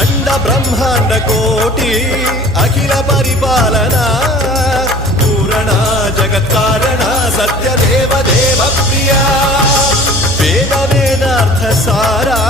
अंड ब्रह्मांड कोटि अखिल परिपालना पूरणा जगत्कारणा सत्य देव देव प्रिया वेद वेदार्थ सारा